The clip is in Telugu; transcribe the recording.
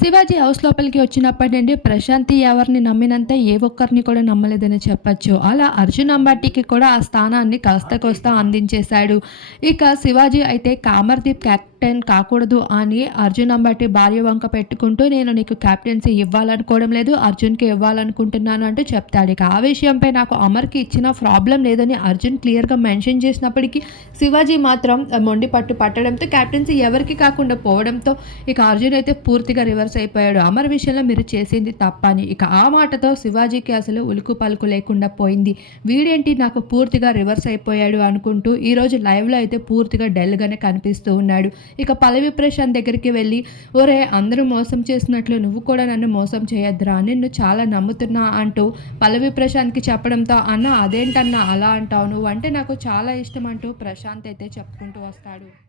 శివాజీ హౌస్ లోపలికి వచ్చినప్పటి నుండి ప్రశాంతి ఎవరిని నమ్మినంత ఏ ఒక్కరిని కూడా నమ్మలేదని చెప్పచ్చు. అలా అర్జున్ అంబాటికి కూడా ఆ స్థానాన్ని కాస్త కోస్తా అందించేశాడు. ఇక శివాజీ అయితే కామర్దీప్ కెప్టెన్ కాకూడదు అని అర్జున్ అంబటి భార్య వంక పెట్టుకుంటూ నేను నీకు కెప్టెన్సీ ఇవ్వాలనుకోవడం లేదు అర్జున్కి ఇవ్వాలనుకుంటున్నాను అంటూ చెప్తాడు. ఇక ఆ విషయంపై నాకు అమర్కి ఇచ్చిన ప్రాబ్లం లేదని అర్జున్ క్లియర్గా మెన్షన్ చేసినప్పటికీ శివాజీ మాత్రం మొండి పట్టు పట్టడంతో కెప్టెన్సీ ఎవరికి కాకుండా పోవడంతో ఇక అర్జున్ అయితే పూర్తిగా రివర్స్ అయిపోయాడు. అమర్ విషయంలో మీరు చేసింది తప్పని. ఇక ఆ మాటతో శివాజీకి అసలు ఉలుకు పలుకు లేకుండా పోయింది. వీడేంటి నాకు పూర్తిగా రివర్స్ అయిపోయాడు అనుకుంటూ ఈరోజు లైవ్లో అయితే పూర్తిగా డల్గానే కనిపిస్తూ ఉన్నాడు. ఇక పల్లవి ప్రశాంత్ దగ్గరికి వెళ్ళి ఒరే అందరూ మోసం చేసినట్లు నువ్వు కూడా నన్ను మోసం చేయొద్దురా నిన్ను చాలా నమ్ముతున్నా అంటూ పల్లవి ప్రశాంత్కి చెప్పడంతో అన్న అదేంటన్నా అలా అంటావు నువ్వు? అంటే నాకు చాలా ఇష్టం అంటూ ప్రశాంత్ అయితే చెప్పుకుంటూ వస్తాడు.